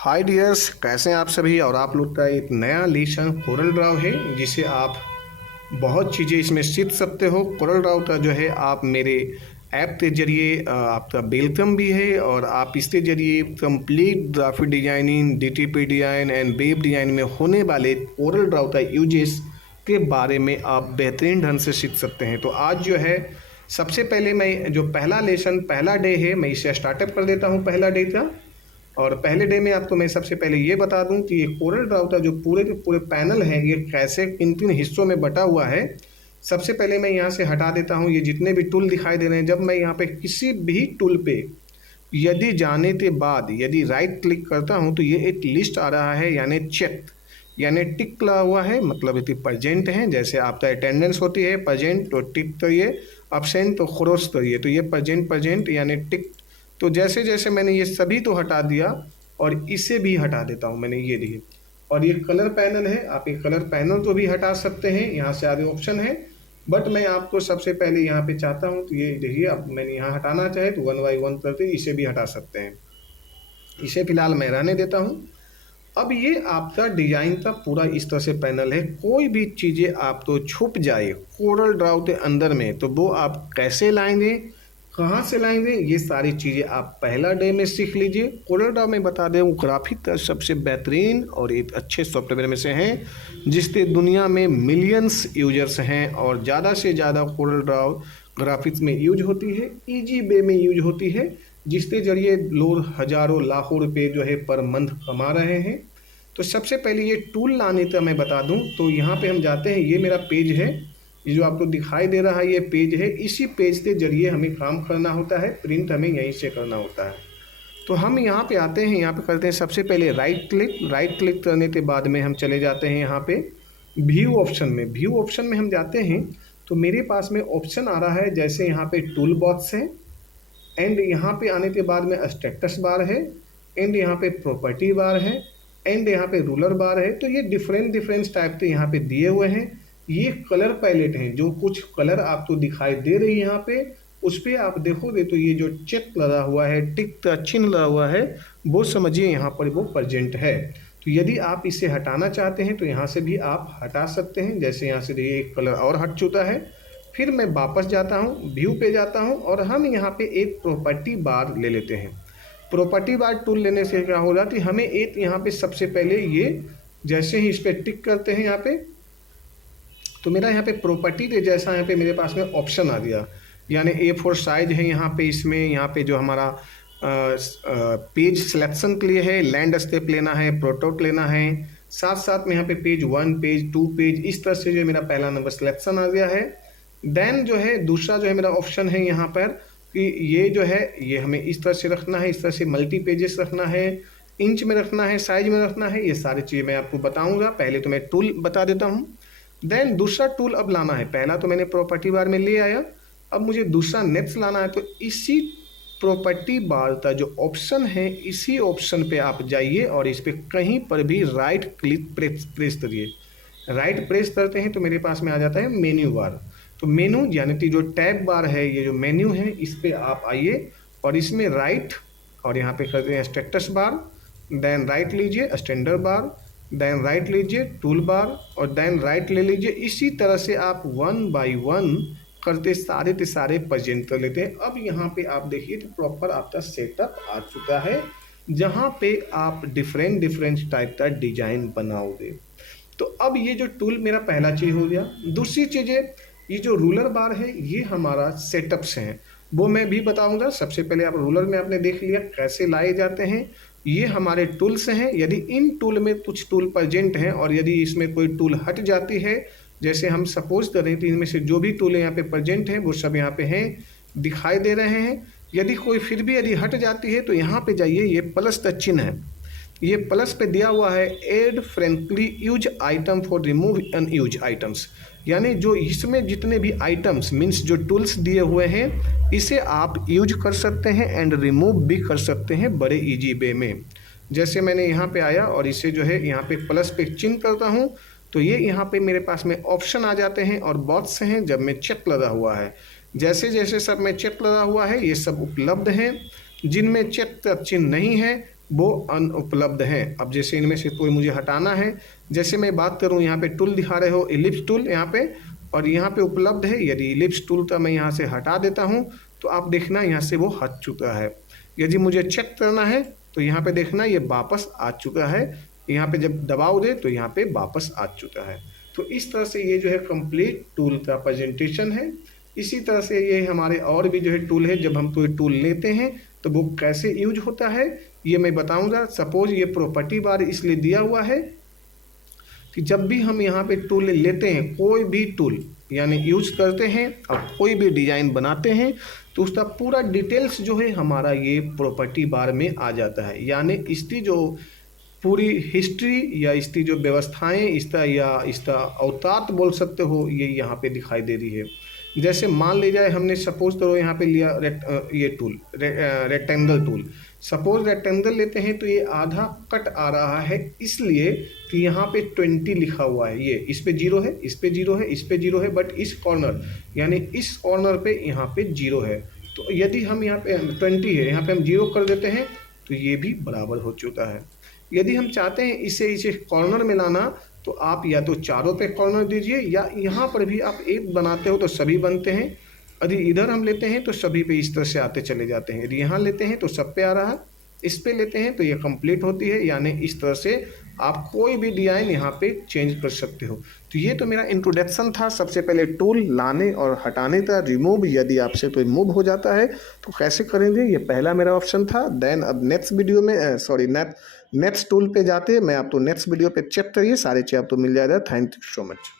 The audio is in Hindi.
हाय डियर्स, कैसे हैं आप सभी। और आप लोग का एक नया लेसन कोरल ड्राव है जिसे आप बहुत चीज़ें इसमें सीख सकते हो। कोरल ड्राव का जो है आप मेरे ऐप के जरिए आपका वेलकम भी है और आप इसके जरिए complete graphic designing, DTP design and web design में होने वाले कोरल ड्राव का यूजेस के बारे में आप बेहतरीन ढंग से सीख सकते हैं। तो आज जो है सबसे पहले मैं जो पहला लेसन पहला डे है मैं इसे स्टार्टअप कर देता हूँ पहला डे का। और पहले डे में आपको मैं सबसे पहले ये बता दूं कि ये कोरल ड्राव का जो पूरे के पूरे पैनल है ये कैसे किन किन हिस्सों में बटा हुआ है। सबसे पहले मैं यहाँ से हटा देता हूँ ये जितने भी टूल दिखाई दे रहे हैं। जब मैं यहाँ पे किसी भी टूल पे यदि जाने के बाद यदि राइट क्लिक करता हूँ तो ये एक लिस्ट आ रहा है, यानी चेक यानी टिक लगा हुआ है, मतलब ये प्रेजेंट है। जैसे आपका अटेंडेंस होती है प्रेजेंट तो टिक करिए, अब्सेंट तो क्रॉस करिए। तो ये प्रेजेंट यानी टिक। तो जैसे जैसे मैंने ये सभी तो हटा दिया और इसे भी हटा देता हूँ मैंने, ये देखिए। और ये कलर पैनल है, आप ये कलर पैनल को भी हटा सकते हैं, यहाँ से आगे ऑप्शन है। बट मैं आपको सबसे पहले यहाँ पे चाहता हूँ तो ये देखिए, अब मैंने यहाँ हटाना चाहे तो 1 बाय 1 करके इसे भी हटा सकते हैं। इसे फिलहाल मैं रहने देता हूँ। अब ये आपका डिजाइन का पूरा इस तरह से पैनल है। कोई भी चीज़ें आप तो छुप जाए कोरल ड्राव के अंदर में तो वो आप कैसे लाएंगे, कहाँ से लाएंगे, ये सारी चीज़ें आप पहला डे में सीख लीजिए। कोरल ड्राव में बता दें वो ग्राफिक का सबसे बेहतरीन और एक अच्छे सॉफ्टवेयर में से हैं जिसके दुनिया में मिलियंस यूजर्स हैं और ज़्यादा से ज़्यादा कोरल ड्राव ग्राफिक्स में यूज होती है, इजी वे में यूज होती है, जिसके जरिए लोग हज़ारों लाखों रुपए जो है पर मंथ कमा रहे हैं। तो सबसे पहले ये टूल लाने का मैं बता दूं तो यहाँ पे हम जाते हैं, ये मेरा पेज है, ये जो आपको दिखाई दे रहा है ये पेज है। इसी पेज के जरिए हमें काम करना होता है, प्रिंट हमें यहीं से करना होता है। तो हम यहाँ पे आते हैं, यहाँ पे करते हैं सबसे पहले राइट क्लिक करने के बाद में हम चले जाते हैं यहाँ पे व्यू ऑप्शन में। व्यू ऑप्शन में हम जाते हैं तो मेरे पास में ऑप्शन आ रहा है, जैसे यहाँ पे टूल बॉक्स है एंड यहाँ पे आने के बाद में स्टेटस बार है एंड यहाँ पे प्रॉपर्टी बार है एंड यहाँ पे रूलर बार है। तो ये डिफरेंट टाइप के यहाँ पे दिए हुए हैं। ये कलर पैलेट हैं, जो कुछ कलर आपको दिखाई दे रही है यहाँ पे उस पर आप देखोगे तो ये जो चेक लगा हुआ है, टिक का चिन्ह लगा हुआ है, वो समझिए यहाँ पर वो प्रेजेंट है। तो यदि आप इसे हटाना चाहते हैं तो यहाँ से भी आप हटा सकते हैं। जैसे यहाँ से ये एक कलर और हट चुका है। फिर मैं वापस जाता हूँ, व्यू पे जाता हूँ और हम यहाँ पे एक प्रॉपर्टी बार ले लेते हैं। प्रॉपर्टी बार टूल लेने से क्या होगा कि हमें एक यहाँ पे सबसे पहले ये जैसे ही इस पर टिक करते हैं यहाँ पे तो मेरा यहाँ पे प्रॉपर्टी के जैसा यहाँ पे मेरे पास में ऑप्शन आ गया, यानी A4 साइज है यहाँ पे। इसमें यहाँ पे जो हमारा पेज सिलेक्शन के लिए है, लैंडस्केप लेना है, प्रोटोट लेना है, साथ साथ में यहाँ पे पेज 1, पेज 2, पेज, इस तरह से जो मेरा पहला नंबर सिलेक्शन आ गया है। देन जो है दूसरा जो है मेरा ऑप्शन है यहाँ पर कि ये जो है ये हमें इस तरह से रखना है, इस तरह से मल्टी पेजेस रखना है, इंच में रखना है, साइज में रखना है। ये सारी चीज़ें मैं आपको बताऊंगा। पहले तो मैं टूल बता देता हूँ, देन दूसरा टूल अब लाना है। पहला तो मैंने प्रॉपर्टी बार में ले आया, अब मुझे दूसरा नेक्स्ट लाना है। तो इसी प्रॉपर्टी बार का जो ऑप्शन है इसी ऑप्शन पे आप जाइए और इस पर कहीं पर भी राइट क्लिक प्रेस करिए। राइट प्रेस करते हैं तो मेरे पास में आ जाता है मेन्यू बार। तो मेन्यू यानी कि जो टैब बार है, ये जो मेन्यू है, इस पे आप आइए और इसमें राइट और यहाँ पे करते हैं स्टेटस बार, देन राइट लीजिए स्टैंडर्ड बार, देन राइट लीजिए टूल बार और देन राइट ले लीजिए। इसी तरह से आप 1 बाय 1 करते सारे के सारे प्रेजेंट कर लेते हैं। अब यहाँ पे आप देखिए तो प्रॉपर आपका सेटअप आ चुका है जहाँ पे आप डिफरेंट टाइप का डिजाइन बनाओगे। तो अब ये जो टूल मेरा पहला चीज़ हो गया। दूसरी चीज़ें ये जो रूलर बार है ये हमारा सेटअप्स हैं, वो मैं भी बताऊंगा। सबसे पहले आप रूलर में आपने देख लिया कैसे लाए जाते हैं, ये हमारे टूल्स हैं। यदि इन टूल में कुछ टूल प्रेजेंट हैं और यदि इसमें कोई टूल हट जाती है, जैसे हम सपोज करें तो इनमें से जो भी टूल यहाँ पे प्रेजेंट हैं वो सब यहाँ पे हैं, दिखाई दे रहे हैं। यदि कोई फिर भी यदि हट जाती है तो यहाँ पे जाइए, ये प्लस का चिन्ह है, ये प्लस पे दिया हुआ है add frankly use item for remove unused items, यानी जो इसमें जितने भी आइटम्स मीन्स जो टूल्स दिए हुए हैं इसे आप यूज कर सकते हैं एंड रिमूव भी कर सकते हैं बड़े इजी वे में। जैसे मैंने यहाँ पे आया और इसे जो है यहाँ पे प्लस पे चिन्ह करता हूँ तो ये यहाँ पे मेरे पास में ऑप्शन आ जाते हैं और बॉक्स हैं जब में चेक लगा हुआ है। जैसे जैसे सब में चेक लगा हुआ है ये सब उपलब्ध हैं। जिनमें चेक का चिन्ह नहीं है वो अनुपलब्ध हैं। अब जैसे इनमें से कोई मुझे हटाना है, जैसे मैं बात करूँ यहाँ पे टूल दिखा रहे हो इलिप्स टूल यहाँ पे, और यहाँ पे उपलब्ध है। यदि इलिप्स टूल का मैं यहाँ से हटा देता हूँ तो आप देखना यहाँ से वो हट चुका है। यदि मुझे चेक करना है तो यहाँ पे देखना ये वापस आ चुका है। यहाँ पे जब दबाव दे तो यहाँ पे वापस आ चुका है। तो इस तरह से ये जो है कंप्लीट टूल का प्रेजेंटेशन है। इसी तरह से ये हमारे और भी जो है टूल है, जब हम कोई टूल लेते हैं तो वो कैसे यूज होता है ये मैं बताऊंगा। सपोज ये प्रॉपर्टी बार इसलिए दिया हुआ है कि जब भी हम यहाँ पे टूल लेते हैं, कोई भी टूल यानी यूज करते हैं और कोई भी डिजाइन बनाते हैं, तो उसका पूरा डिटेल्स जो है हमारा ये प्रॉपर्टी बार में आ जाता है। यानी इसकी जो पूरी हिस्ट्री या इसकी जो व्यवस्थाएं, इसका या इसका अवतात बोल सकते हो, ये यहाँ पे दिखाई दे रही है। जैसे मान ले जाए हमने सपोज करो यहाँ पे लिया ये tool rectangle tool. Suppose rectangle लेते हैं तो ये आधा कट आ रहा है, इसलिए कि यहाँ पे 20 लिखा हुआ है। ये इस पे 0 है, इस पे 0 है, इस पे 0 है, बट इस कॉर्नर यानी इस कॉर्नर पे यहाँ पे 0 है। तो यदि हम यहाँ पे 20 है, यहाँ पे हम 0 कर देते हैं तो ये भी बराबर हो चुका है। यदि हम चाहते हैं इसे कॉर्नर में लाना, तो आप या तो चारों पे कॉर्नर दीजिए, या यहाँ पर भी आप एक बनाते हो तो सभी बनते हैं। यदि इधर हम लेते हैं तो सभी पे इस तरह से आते चले जाते हैं। यदि यहाँ लेते हैं तो सब पे आ रहा है, इस पे लेते हैं तो ये कंप्लीट होती है। यानी इस तरह से आप कोई भी डिजाइन यहाँ पे चेंज कर सकते हो। तो ये तो मेरा इंट्रोडक्शन था, सबसे पहले टूल लाने और हटाने का, रिमूव यदि आपसे कोई मूव हो जाता है तो कैसे करेंगे, ये पहला मेरा ऑप्शन था। देन अब नेक्स्ट वीडियो में नेक्स्ट टूल पे जाते हैं, मैं आपको नेक्स्ट वीडियो पे चेक करिए, सारे चीज़ आपको मिल जाएगा। Thank you so much.